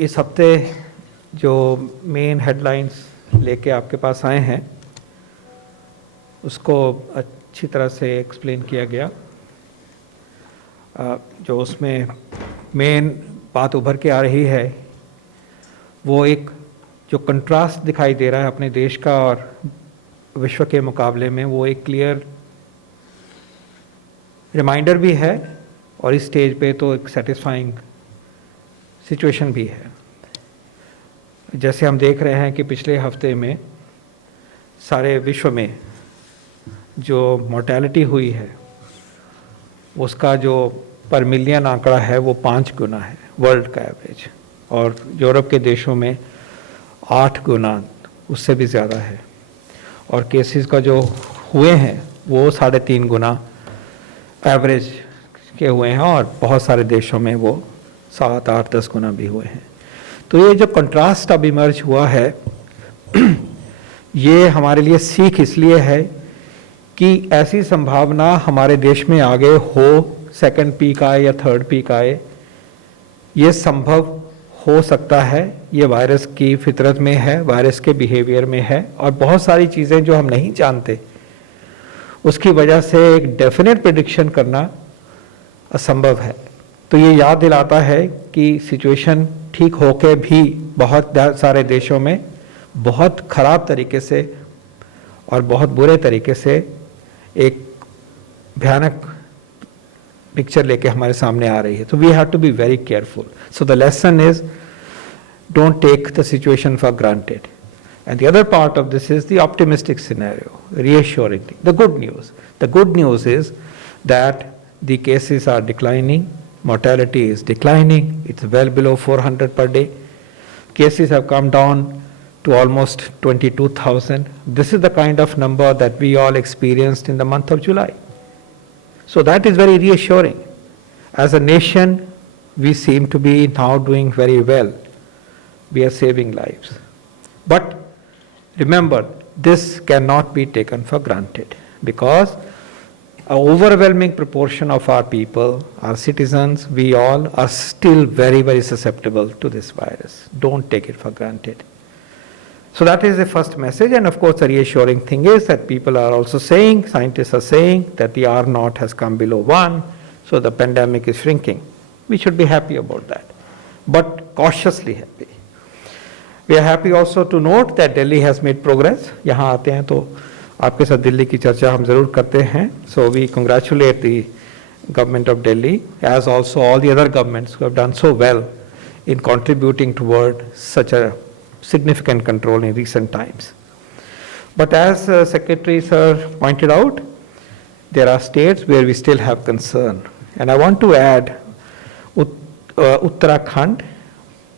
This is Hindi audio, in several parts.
इस हफ्ते जो मेन हेडलाइंस लेके आपके पास आए हैं उसको अच्छी तरह से एक्सप्लेन किया गया। जो उसमें मेन बात उभर के आ रही है वो एक जो कंट्रास्ट दिखाई दे रहा है अपने देश का और विश्व के मुकाबले में, वो एक क्लियर रिमाइंडर भी है और इस स्टेज पे तो एक सेटिस्फाइंग सिचुएशन भी है। जैसे हम देख रहे हैं कि पिछले हफ्ते में सारे विश्व में जो मोर्टेलिटी हुई है उसका जो पर मिलियन आंकड़ा है वो 5 गुना है वर्ल्ड का एवरेज, और यूरोप के देशों में 8 गुना उससे भी ज़्यादा है, और केसेस का जो हुए हैं वो 3.5 गुना एवरेज के हुए हैं, और बहुत सारे देशों में वो 7, 8, 10 गुना भी हुए हैं। तो ये जो कंट्रास्ट अब इमर्ज हुआ है ये हमारे लिए सीख इसलिए है कि ऐसी संभावना हमारे देश में आगे हो, सेकंड पीक आए या थर्ड पीक आए, ये संभव हो सकता है। ये वायरस की फितरत में है, वायरस के बिहेवियर में है, और बहुत सारी चीज़ें जो हम नहीं जानते उसकी वजह से एक डेफिनेट प्रेडिक्शन करना असंभव है। तो ये याद दिलाता है कि सिचुएशन ठीक होके भी बहुत सारे देशों में बहुत ख़राब तरीके से और बहुत बुरे तरीके से एक भयानक पिक्चर लेके हमारे सामने आ रही है। तो we have to be very careful. So the lesson is don't take the situation for granted, and the other part of this is the optimistic scenario, reassuringly. The good news is that the cases are declining, mortality is declining, it's well below 400 per day. Cases have come down to almost 22,000. This is the kind of number that we all experienced in the month of July. So that is very reassuring. As a nation, we seem to be now doing very well. We are saving lives. But remember, this cannot be taken for granted, because an overwhelming proportion of our people, our citizens, we all are still very, very susceptible to this virus. Don't take it for granted. So that is the first message, and of course the reassuring thing is that people are also saying, scientists are saying that the R0 has come below 1, so the pandemic is shrinking. We should be happy about that, but cautiously happy. We are happy also to note that Delhi has made progress. यहाँ आते हैं तो आपके साथ दिल्ली की चर्चा हम ज़रूर करते हैं. So we congratulate the government of Delhi, as also all the other governments who have done so well in contributing toward such a significant control in recent times. But as Secretary Sir pointed out, there are states where we still have concern. And I want to add Uttarakhand,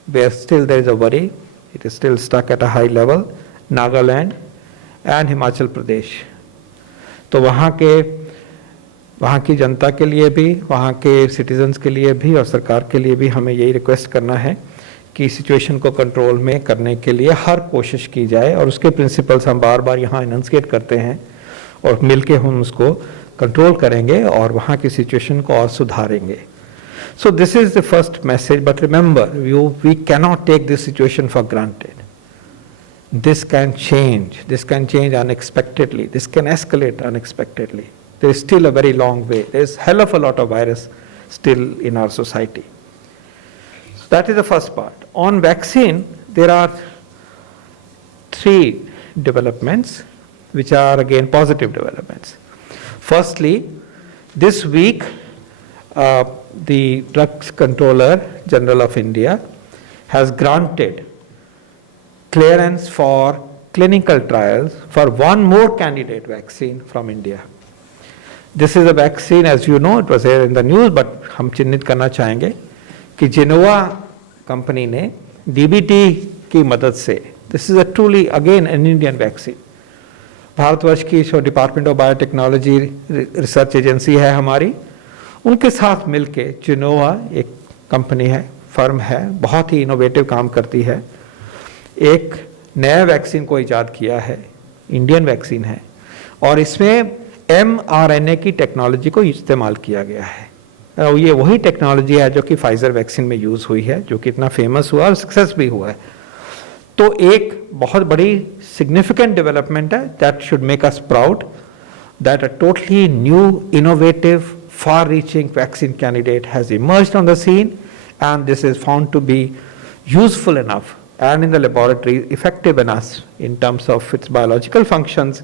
where still there is a worry. It is still stuck at a high level, Nagaland and Himachal Pradesh. तो वहाँ की जनता के लिए भी, वहाँ के सिटीजन्स के लिए भी और सरकार के लिए भी हमें यही रिक्वेस्ट करना है कि सिचुएशन को कंट्रोल में करने के लिए हर कोशिश की जाए, और उसके प्रिंसिपल्स हम बार बार यहाँ इनंसिएट करते हैं, और मिलके हम उसको कंट्रोल करेंगे और वहाँ की सिचुएशन को और सुधारेंगे. So this is the first message, but remember, we cannot take this situation for granted. This can change unexpectedly, this can escalate unexpectedly. There is still a very long way. There is hell of a lot of virus still in our society. So that is the first part. On vaccine, there are 3 developments which are again positive developments. Firstly, this week, the Drugs Controller General of India has granted clearance for clinical trials for one more candidate vaccine from India. This is a vaccine, as you know, it was here in the news, but हम चिन्हित करना चाहेंगे कि जिनोवा कंपनी ने DBT की मदद से, this is a truly again an Indian vaccine. Bharatvarsh की जो department of biotechnology research agency है हमारी, उनके साथ मिलके जिनोवा एक कंपनी है, फर्म है, बहुत ही इनोवेटिव काम करती है, एक नया वैक्सीन को इजाद किया है, इंडियन वैक्सीन है, और इसमें mRNA की टेक्नोलॉजी को इस्तेमाल किया गया है. ये वही टेक्नोलॉजी है जो कि फाइजर वैक्सीन में यूज़ हुई है, जो कि इतना फेमस हुआ और सक्सेस भी हुआ है। तो एक बहुत बड़ी सिग्निफिकेंट डेवलपमेंट है that should make us proud that a totally new, innovative, far-reaching vaccine candidate has emerged on the scene, and this is found to be useful enough and in the laboratory effective enough in terms of its biological functions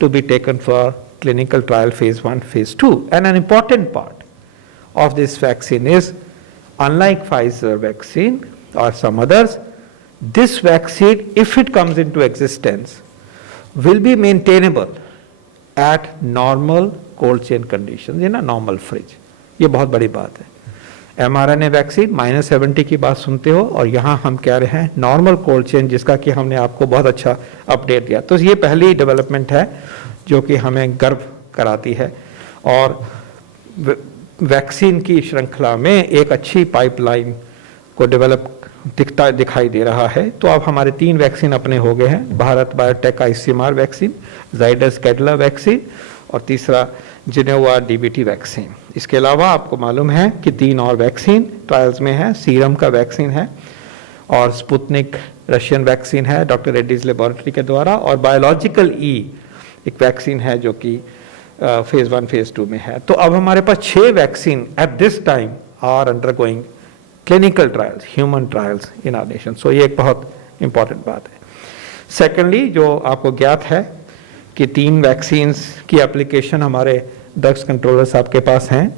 to be taken for clinical trial phase 1, phase 2. And an important part of this vaccine is, unlike Pfizer vaccine or some others, this vaccine, if it comes into existence, will be maintainable at normal cold chain conditions in a normal fridge. ये बहुत बड़ी बात है। mRNA वैक्सीन -70 की बात सुनते हो, और यहाँ हम कह रहे हैं नॉर्मल कोल्ड चेन, जिसका कि हमने आपको बहुत अच्छा अपडेट दिया। तो ये पहली डेवलपमेंट है जो कि हमें गर्व कराती है, और वैक्सीन की श्रृंखला में एक अच्छी पाइपलाइन को डेवलप दिखाई दे रहा है। तो अब हमारे 3 वैक्सीन अपने हो गए हैं, भारत बायोटेक का ICMR vaccine, Zydus Cadila vaccine, और तीसरा जिनेवा DBT वैक्सीन। इसके अलावा आपको मालूम है कि 3 और वैक्सीन ट्रायल्स में है। सीरम का वैक्सीन है, और स्पुतनिक रशियन वैक्सीन है डॉक्टर रेड्डीज लेबोरेटरी के द्वारा, और बायोलॉजिकल एक वैक्सीन है जो कि फेज 1 फेज 2 में है। तो अब हमारे पास 6 vaccine at this time are undergoing clinical trials, human trials in our nation. So ये एक बहुत इंपॉर्टेंट बात है। सेकेंडली, जो आपको ज्ञात है कि 3 वैक्सीन्स की एप्लीकेशन हमारे ड्रग्स कंट्रोलर साहब के पास हैं,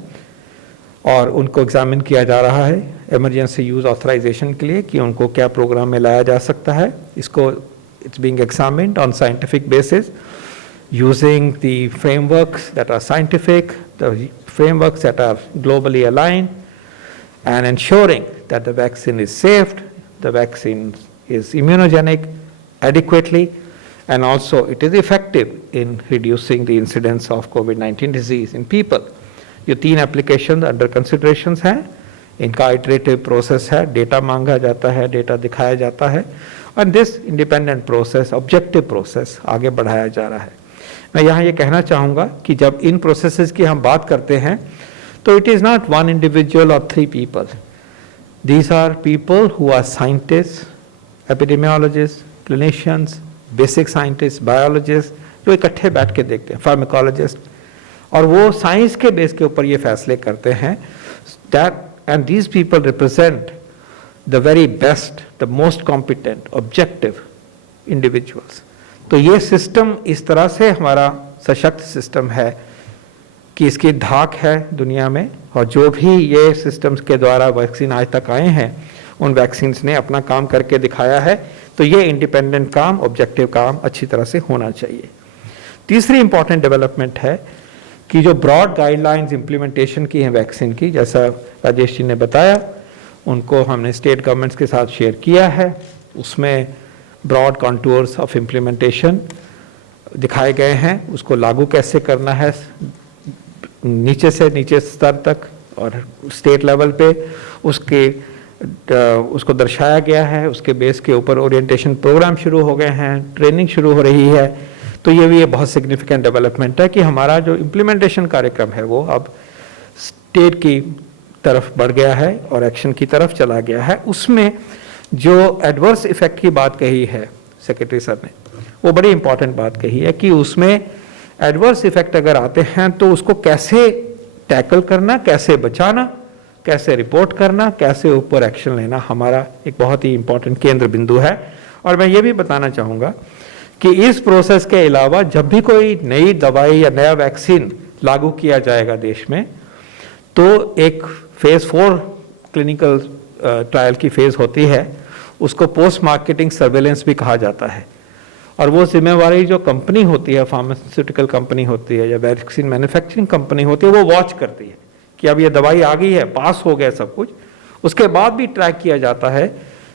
और उनको एग्जामिन किया जा रहा है इमरजेंसी यूज ऑथराइजेशन के लिए कि उनको क्या प्रोग्राम में लाया जा सकता है। इसको it's being examined on scientific basis using the frameworks that are scientific, the frameworks that are globally aligned, and ensuring that the vaccine is safe, the vaccine is immunogenic adequately, and also it is effective in reducing the incidence of COVID-19 disease in people. ये 3 एप्लीकेशन अंडर कंसिडरेशंस हैं, इनका इटरेटिव प्रोसेस है, डेटा मांगा जाता है, डेटा दिखाया जाता है, और this independent process, objective process आगे बढ़ाया जा रहा है। मैं यहाँ ये कहना चाहूँगा कि जब इन प्रोसेसेस की हम बात करते हैं, so it is not 1 individual or 3 people. These are people who are scientists, epidemiologists, clinicians, basic scientists, biologists, जो इकट्ठे बैठ के देखते हैं, pharmacologists, और वो साइंस के बेस के ऊपर ये फैसले करते हैं। And these people represent the very best, the most competent, objective individuals. तो ये सिस्टम इस तरह से हमारा सशक्त सिस्टम है कि इसकी धाक है दुनिया में, और जो भी ये सिस्टम्स के द्वारा वैक्सीन आज तक आए हैं, उन वैक्सीन्स ने अपना काम करके दिखाया है। तो ये इंडिपेंडेंट काम, ऑब्जेक्टिव काम अच्छी तरह से होना चाहिए। तीसरी इंपॉर्टेंट डेवलपमेंट है कि जो ब्रॉड गाइडलाइंस इम्प्लीमेंटेशन की है वैक्सीन की, जैसा राजेश जी ने बताया, उनको हमने स्टेट गवर्नमेंट्स के साथ शेयर किया है। उसमें ब्रॉड कॉन्टूर्स ऑफ इम्प्लीमेंटेशन दिखाए गए हैं, उसको लागू कैसे करना है नीचे से नीचे स्तर तक और स्टेट लेवल पे उसको दर्शाया गया है। उसके बेस के ऊपर ओरिएंटेशन प्रोग्राम शुरू हो गए हैं, ट्रेनिंग शुरू हो रही है। तो ये भी ये बहुत सिग्निफिकेंट डेवलपमेंट है कि हमारा जो इम्प्लीमेंटेशन कार्यक्रम है वो अब स्टेट की तरफ बढ़ गया है और एक्शन की तरफ चला गया है। उसमें जो एडवर्स इफेक्ट की बात कही है सेक्रेटरी सर ने, वो बड़ी इंपॉर्टेंट बात कही है कि उसमें एडवर्स इफेक्ट अगर आते हैं तो उसको कैसे टैकल करना, कैसे बचाना, कैसे रिपोर्ट करना, कैसे ऊपर एक्शन लेना, हमारा एक बहुत ही इंपॉर्टेंट केंद्र बिंदु है। और मैं ये भी बताना चाहूँगा कि इस प्रोसेस के अलावा जब भी कोई नई दवाई या नया वैक्सीन लागू किया जाएगा देश में, तो एक फेज 4 क्लिनिकल ट्रायल की फेज होती है, उसको पोस्ट मार्केटिंग सर्वेलेंस भी कहा जाता है। और वो जिम्मेवारी जो कंपनी होती है, फार्मास्यूटिकल कंपनी होती है या वैक्सीन मैन्युफैक्चरिंग कंपनी होती है, वो वॉच करती है कि अब ये दवाई आ गई है, पास हो गया सब कुछ। उसके बाद भी ट्रैक किया जाता है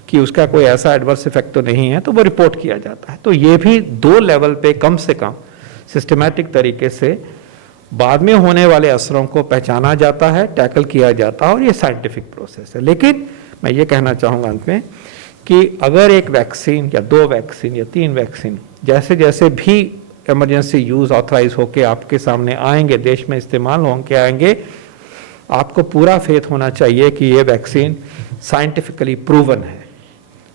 कि उसका कोई ऐसा एडवर्स इफेक्ट तो नहीं है, तो वो रिपोर्ट किया जाता है। तो ये भी 2 लेवल पे कम से कम सिस्टमैटिक तरीके से बाद में होने वाले असरों को पहचाना जाता है, टैकल किया जाता है, और ये साइंटिफिक प्रोसेस है। लेकिन मैं ये कहना चाहूँगा अंत में कि अगर एक वैक्सीन या 2 वैक्सीन या 3 वैक्सीन जैसे जैसे भी इमरजेंसी यूज ऑथराइज होके आपके सामने आएंगे, देश में इस्तेमाल होके आएंगे, आपको पूरा फेथ होना चाहिए कि ये वैक्सीन साइंटिफिकली प्रूवन है,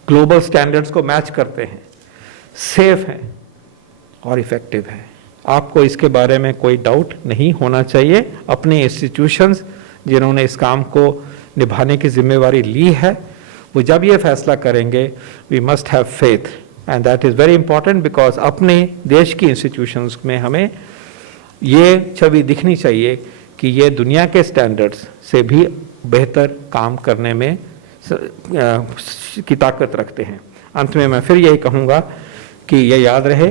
ग्लोबल स्टैंडर्ड्स को मैच करते हैं, सेफ हैं और इफ़ेक्टिव है। आपको इसके बारे में कोई डाउट नहीं होना चाहिए। अपने इंस्टीट्यूशंस जिन्होंने इस काम को निभाने की जिम्मेवारी ली है, वो जब ये फैसला करेंगे, we must have faith and that is very important, because अपने देश की इंस्टीट्यूशंस में हमें ये छवि दिखनी चाहिए कि ये दुनिया के स्टैंडर्ड्स से भी बेहतर काम करने में की ताकत रखते हैं। अंत में मैं फिर यही कहूँगा कि ये याद रहे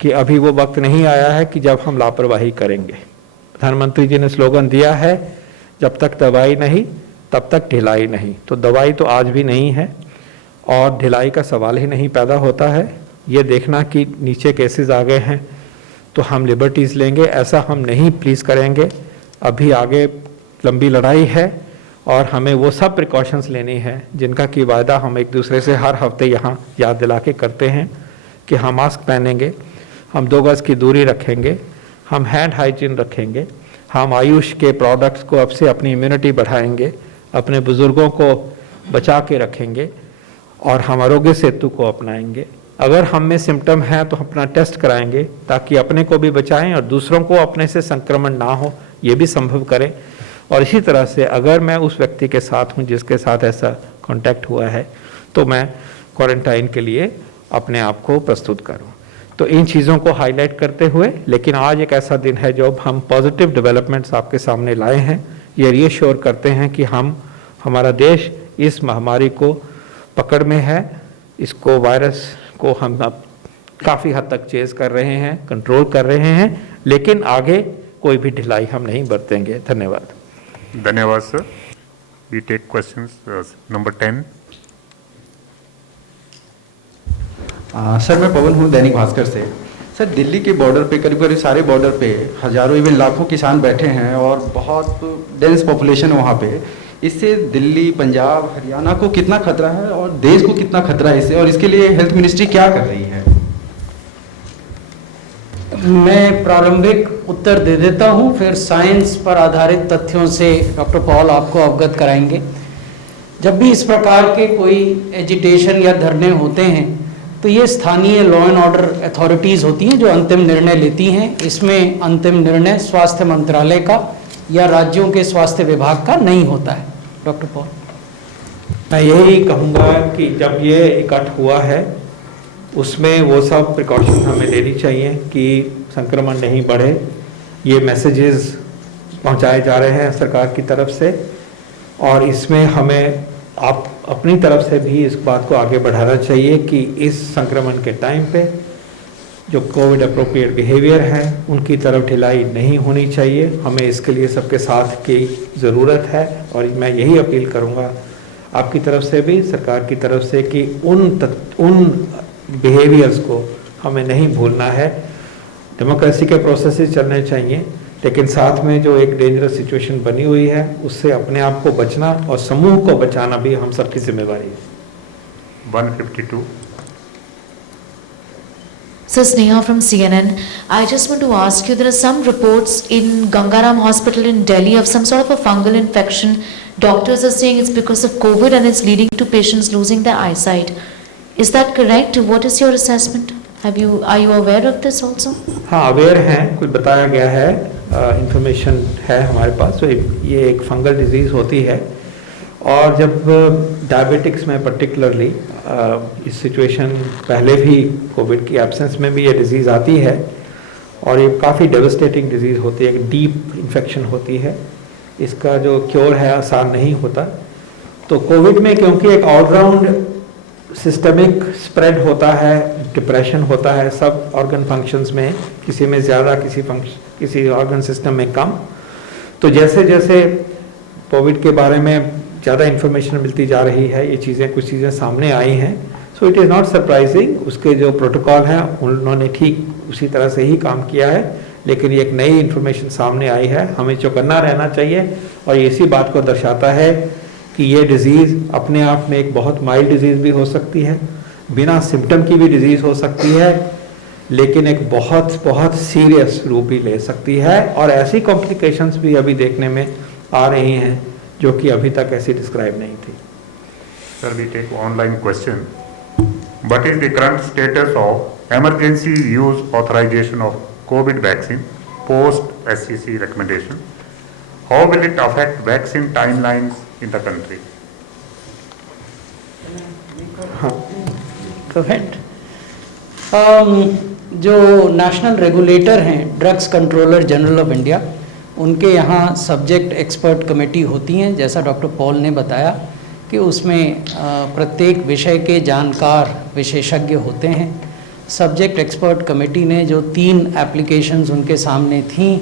कि अभी वो वक्त नहीं आया है कि जब हम लापरवाही करेंगे। प्रधानमंत्री जी ने स्लोगन दिया है, जब तक दवाई नहीं तब तक ढिलाई नहीं। तो दवाई तो आज भी नहीं है और ढिलाई का सवाल ही नहीं पैदा होता है। ये देखना कि नीचे केसेस आ गए हैं तो हम लिबर्टीज़ लेंगे, ऐसा हम नहीं प्लीज़ करेंगे। अभी आगे लंबी लड़ाई है और हमें वो सब प्रिकॉशंस लेनी है जिनका कि वायदा हम एक दूसरे से हर हफ्ते यहाँ याद दिला के करते हैं कि हम मास्क पहनेंगे, हम 2 गज की दूरी रखेंगे, हम हैंड हाइजीन रखेंगे, हम आयुष के प्रोडक्ट्स को अब से अपनी इम्यूनिटी बढ़ाएंगे, अपने बुज़ुर्गों को बचा के रखेंगे और हम आरोग्य सेतु को अपनाएंगे। अगर हम में सिम्टम है तो अपना टेस्ट कराएंगे ताकि अपने को भी बचाएं और दूसरों को अपने से संक्रमण ना हो, ये भी संभव करें। और इसी तरह से अगर मैं उस व्यक्ति के साथ हूँ जिसके साथ ऐसा कांटेक्ट हुआ है तो मैं क्वारंटाइन के लिए अपने आप को प्रस्तुत करूँ। तो इन चीज़ों को हाईलाइट करते हुए, लेकिन आज एक ऐसा दिन है जब हम पॉजिटिव डेवलपमेंट्स आपके सामने लाए हैं। ये रीअश्योर करते हैं कि हमारा देश इस महामारी को पकड़ में है, इसको वायरस को हम अब काफ़ी हद तक चेज कर रहे हैं, कंट्रोल कर रहे हैं, लेकिन आगे कोई भी ढिलाई हम नहीं बरतेंगे। धन्यवाद। धन्यवाद sir. We take questions number 10। Sir मैं पवन हूँ दैनिक भास्कर से। सर दिल्ली के बॉर्डर पे करीब करीब सारे बॉर्डर पे हजारों इवन लाखों किसान बैठे हैं और बहुत डेंस पॉपुलेशन है वहाँ पे। इससे दिल्ली, पंजाब, हरियाणा को कितना खतरा है और देश को कितना खतरा है इससे, और इसके लिए हेल्थ मिनिस्ट्री क्या कर रही है? मैं प्रारंभिक उत्तर दे देता हूं, फिर साइंस पर आधारित तथ्यों से डॉक्टर पॉल आपको अवगत कराएंगे। जब भी इस प्रकार के कोई एजिटेशन या धरने होते हैं तो ये स्थानीय लॉ एंड ऑर्डर अथॉरिटीज़ होती हैं जो अंतिम निर्णय लेती हैं। इसमें अंतिम निर्णय स्वास्थ्य मंत्रालय का या राज्यों के स्वास्थ्य विभाग का नहीं होता है। Doctor Paul. मैं यही कहूँगा कि जब ये इकट्ठ हुआ है उसमें वो सब प्रिकॉशन हमें लेनी चाहिए कि संक्रमण नहीं बढ़े। ये मैसेजेस पहुंचाए जा रहे हैं सरकार की तरफ से और इसमें हमें आप अपनी तरफ से भी इस बात को आगे बढ़ाना चाहिए कि इस संक्रमण के टाइम पे जो कोविड अप्रोप्रिएट बिहेवियर है उनकी तरफ ढिलाई नहीं होनी चाहिए। हमें इसके लिए सबके साथ की ज़रूरत है और मैं यही अपील करूँगा आपकी तरफ से भी, सरकार की तरफ से, कि उन बिहेवियर्स को हमें नहीं भूलना है। डेमोक्रेसी के प्रोसेसेस चलने चाहिए, लेकिन साथ में जो एक डेंजरस सिचुएशन बनी हुई है उससे अपने आप को बचना और समूह को बचाना भी हम सबकी जिम्मेवारी है। 152। So Sneha from CNN, I just want to ask you, there are some reports in Gangaram Hospital in Delhi of some sort of a fungal infection. Doctors are saying it's because of COVID and it's leading to patients losing their eyesight. Is that correct? What is your assessment? Are you aware of this also? हाँ, अवेयर हैं, कुछ बताया गया है, इंफॉर्मेशन है हमारे पास। तो ये एक फंगल डिजीज़ होती है और जब डायबिटिक्स में पर्टिकुलरली इस सिचुएशन पहले भी कोविड की एब्सेंस में भी ये डिजीज़ आती है और ये काफ़ी डेवस्टेटिंग डिजीज़ होती है, एक डीप इन्फेक्शन होती है। इसका जो क्योर है आसान नहीं होता। तो कोविड में क्योंकि एक ऑलराउंड सिस्टमिक स्प्रेड होता है, डिप्रेशन होता है सब ऑर्गन फंक्शंस में, किसी में ज़्यादा, किसी ऑर्गन सिस्टम में कम। तो जैसे जैसे कोविड के बारे में ज़्यादा इन्फॉर्मेशन मिलती जा रही है, ये कुछ चीज़ें सामने आई हैं, so it is not surprising. उसके जो प्रोटोकॉल हैं उन्होंने ठीक उसी तरह से ही काम किया है, लेकिन ये एक नई इन्फॉर्मेशन सामने आई है, हमें चौकन्ना रहना चाहिए। और ये इसी बात को दर्शाता है कि ये डिज़ीज़ अपने आप में एक बहुत माइल्ड डिज़ीज़ भी हो सकती है, बिना सिम्टम की भी डिज़ीज़ हो सकती है, लेकिन एक बहुत बहुत सीरियस रूप भी ले सकती है और ऐसी कॉम्प्लिकेशंस भी अभी देखने में आ रही हैं जो कि अभी तक ऐसी डिस्क्राइब नहीं थी। Sir, we take online question. What is the current status of emergency use authorization of COVID vaccine post SCC recommendation? How will it affect vaccine timelines in the country? जो नेशनल रेगुलेटर हैं drugs controller general of India, उनके यहाँ सब्जेक्ट एक्सपर्ट कमेटी होती हैं, जैसा डॉक्टर पॉल ने बताया कि उसमें प्रत्येक विषय के जानकार विशेषज्ञ होते हैं। सब्जेक्ट एक्सपर्ट कमेटी ने जो 3 एप्लीकेशंस उनके सामने थीं,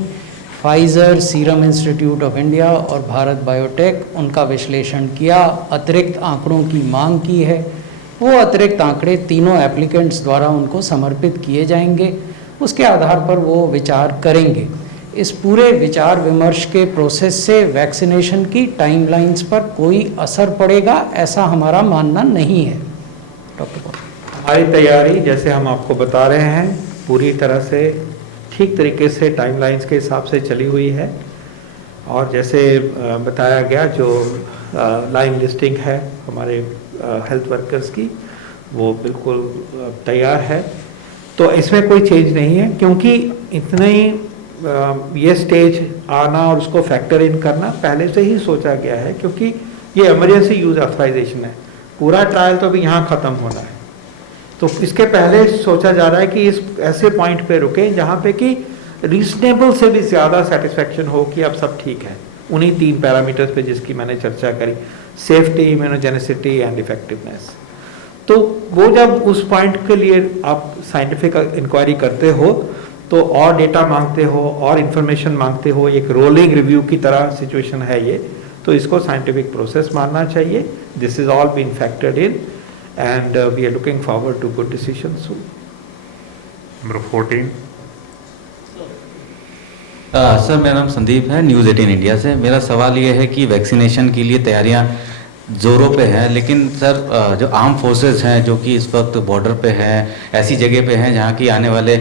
Pfizer, serum institute of India और भारत बायोटेक, उनका विश्लेषण किया, अतिरिक्त आंकड़ों की मांग की है। वो अतिरिक्त आंकड़े तीनों एप्लीकेंट्स द्वारा उनको समर्पित किए जाएंगे, उसके आधार पर वो विचार करेंगे। इस पूरे विचार विमर्श के प्रोसेस से वैक्सीनेशन की टाइमलाइंस पर कोई असर पड़ेगा ऐसा हमारा मानना नहीं है। डॉक्टर पॉल, हमारी तैयारी जैसे हम आपको बता रहे हैं पूरी तरह से ठीक तरीके से टाइमलाइंस के हिसाब से चली हुई है, और जैसे बताया गया जो लाइन लिस्टिंग है हमारे हेल्थ वर्कर्स की वो बिल्कुल तैयार है। तो इसमें कोई चेंज नहीं है, क्योंकि इतने ही ये स्टेज आना और उसको फैक्टर इन करना पहले से ही सोचा गया है, क्योंकि ये इमरजेंसी यूज ऑथराइजेशन है। पूरा ट्रायल तो अभी यहाँ ख़त्म होना है, तो इसके पहले सोचा जा रहा है कि इस ऐसे पॉइंट पे रुकें जहाँ पे कि रीजनेबल से भी ज़्यादा सेटिस्फेक्शन हो कि अब सब ठीक है, उन्हीं 3 पैरामीटर्स पे जिसकी मैंने चर्चा करी, सेफ्टी, इम्यूनोजेनिसिटी एंड इफेक्टिवनेस। तो वो जब उस पॉइंट के लिए आप साइंटिफिक इंक्वायरी करते हो तो और डेटा मांगते हो और इन्फॉर्मेशन मांगते हो, एक रोलिंग रिव्यू की तरह सिचुएशन है ये, तो इसको साइंटिफिक प्रोसेस मानना चाहिए। This is all been factored in and we are looking forward to good decision soon. Number 14. Sir मेरा नाम संदीप है, न्यूज़ 18 इंडिया से। मेरा सवाल ये है कि वैक्सीनेशन के लिए तैयारियां ज़ोरों पे हैं, लेकिन सर जो आर्म फोर्सेस हैं जो कि इस वक्त बॉर्डर पे हैं, ऐसी जगह पे हैं जहां की आने वाले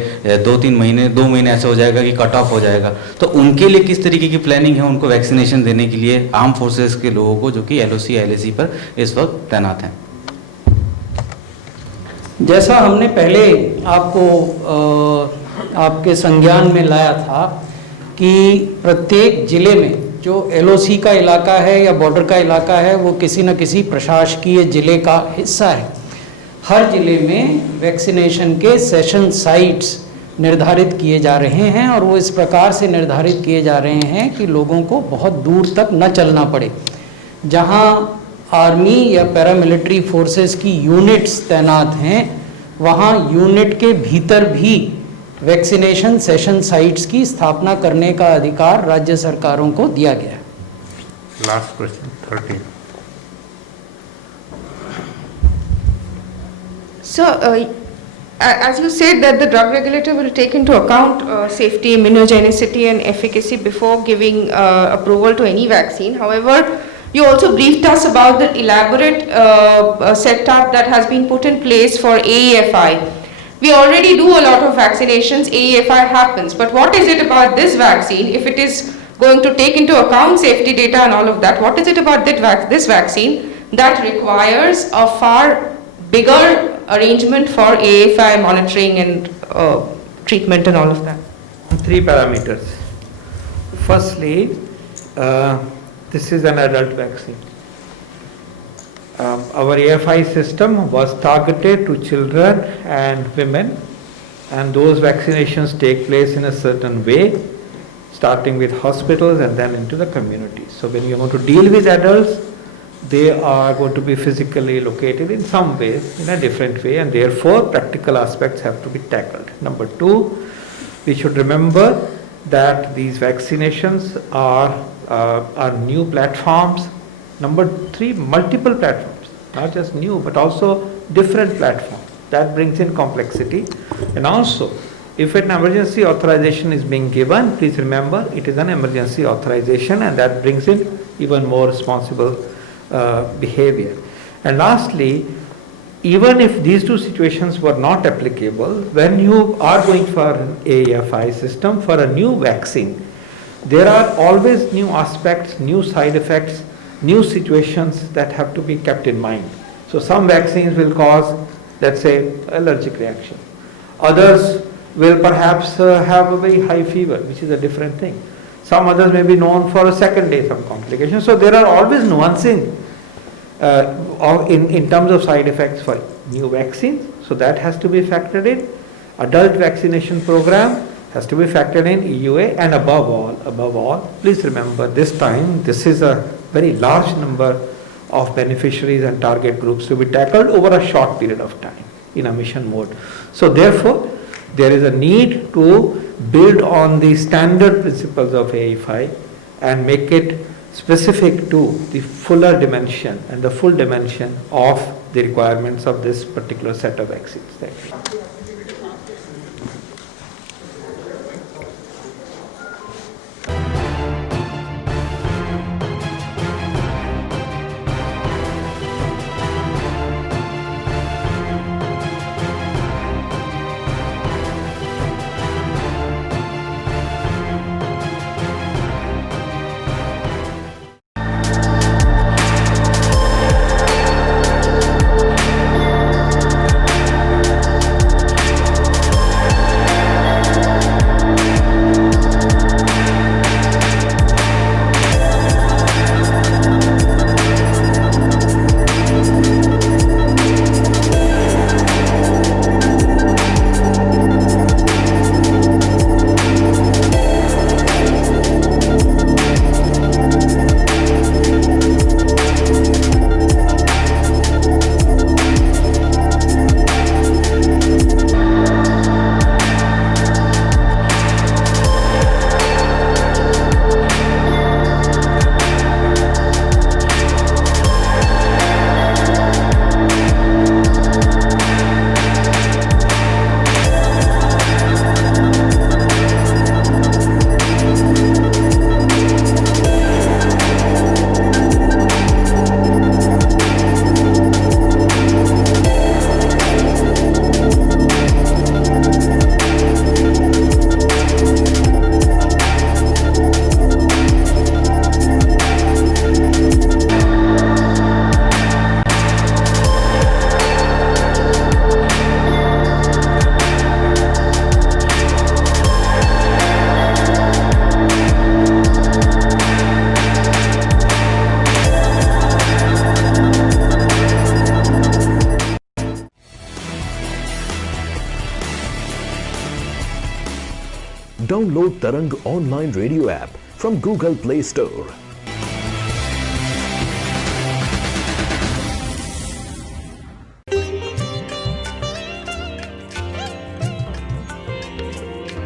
2 महीने ऐसे हो जाएगा कि कट ऑफ हो जाएगा, तो उनके लिए किस तरीके की प्लानिंग है उनको वैक्सीनेशन देने के लिए, आर्म फोर्सेस के लोगों को जो कि LOC LAC पर इस वक्त तैनात हैं? जैसा हमने पहले आपके संज्ञान में लाया था कि प्रत्येक जिले में जो LOC का इलाका है या बॉर्डर का इलाका है वो किसी न किसी प्रशासकीय जिले का हिस्सा है। हर जिले में वैक्सीनेशन के सेशन साइट्स निर्धारित किए जा रहे हैं, और वो इस प्रकार से निर्धारित किए जा रहे हैं कि लोगों को बहुत दूर तक न चलना पड़े। जहां आर्मी या पैरामिलिट्री फोर्सेस की यूनिट्स तैनात हैं, वहां यूनिट के भीतर भी वैक्सीनेशन सेशन साइट्स की स्थापना करने का अधिकार राज्य सरकारों को दिया गया है। Last question, 13. So, as you said that the drug regulator will take into account safety, immunogenicity and efficacy before giving approval to any vaccine. However, you also briefed us about the elaborate setup that has been put in place for AEFI. We already do a lot of vaccinations, AEFI happens, but what is it about this vaccine, if it is going to take into account safety data and all of that, what is it about this vaccine that requires a far bigger arrangement for AEFI monitoring and treatment and all of that? 3 parameters. Firstly, this is an adult vaccine. Our AFI system was targeted to children and women, and those vaccinations take place in a certain way, starting with hospitals and then into the community. So when you're going to deal with adults, they are going to be physically located in some way, in a different way, and therefore practical aspects have to be tackled. Number 2, we should remember that these vaccinations are new platforms. Number 3, multiple platforms, not just new, but also different platforms. That brings in complexity. And also, if an emergency authorization is being given, please remember it is an emergency authorization, and that brings in even more responsible behavior. And lastly, even if these 2 situations were not applicable, when you are going for an AEFI system for a new vaccine, there are always new aspects, new side effects, new situations that have to be kept in mind. So some vaccines will cause, let's say, allergic reaction. Others will perhaps have a very high fever, which is a different thing. Some others may be known for a second day some complications. So there are always nuancing in terms of side effects for new vaccines. So that has to be factored in. Adult vaccination program has to be factored in, EUA, and above all, please remember this time, this is a very large number of beneficiaries and target groups to be tackled over a short period of time in a mission mode. So therefore, there is a need to build on the standard principles of AI5 and make it specific to the fuller dimension and the full dimension of the requirements of this particular set of vaccines. Thank you. Download Tarang online radio app from Google Play Store.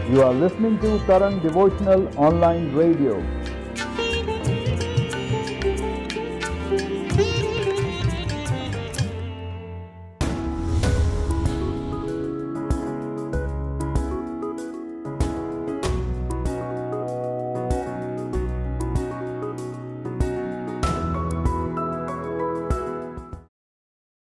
You are listening to Tarang Devotional Online Radio.